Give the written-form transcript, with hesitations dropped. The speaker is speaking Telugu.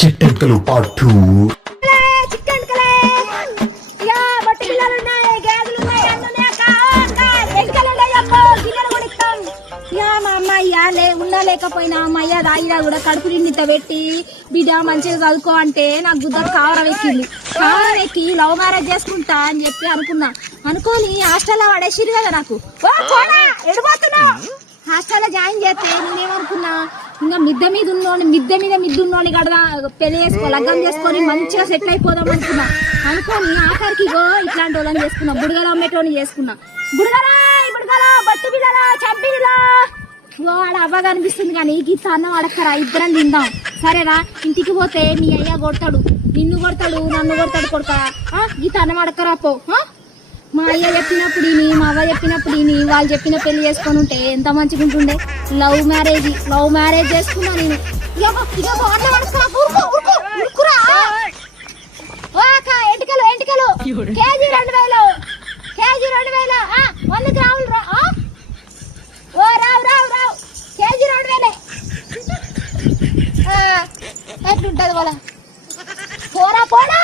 చిట్టెంకలు పార్ట్ 2. లేకపోయినా అమ్మయ్య దాయిరా కూడా కడుపు నిండిత పెట్టి బిడ్డ మంచిగా చదువుకో అంటే నాకు గుద్ద కావరం ఎక్కింది. కావరం ఎక్కి లవ్ మ్యారేజ్ చేసుకుంటా అని చెప్పి అనుకోని హాస్టల్లో పడేసిరు కదా నాకు. హాస్టల్లో జాయిన్ చేస్తే నేనేమనుకున్నా, ఇంకా మిద్ద మీద ఉన్నోని కడదా పెళ్లి చేసుకో లగ్గం చేసుకొని మంచిగా సెటిల్ అయిపోదాం అనుకోని ఆఖరికి ఇట్లాంటి వాళ్ళని చేసుకున్నా. బుడగల అమ్మేటోని చేసుకున్నా. బుడగల బట్టు పిల్లలా చంపిలా వాడు అవ్వ కనిపిస్తుంది కానీ గీత అన్నం అడక్కరా, ఇద్దరం తిందాం సరేనా. ఇంటికి పోతే మీ అయ్య కొడతాడు, నిన్ను కొడతాడు, నన్ను కొడతాడు. కొడతా గీత అన్నం అడక్కరా పో. మా అయ్య చెప్పినప్పుడు మా అవ్వ చెప్పినప్పుడు వాళ్ళు చెప్పిన పెళ్లి చేసుకొని ఉంటే ఎంత మంచిగా ఉంటుండే. లవ్ మ్యారేజ్ చేసుకున్నా నేను. ఎంటికలు కేజీ 2000 100 గ్రాములు రావు కేజీ 2000 ఎట్లుంటది వాళ్ళ పోరా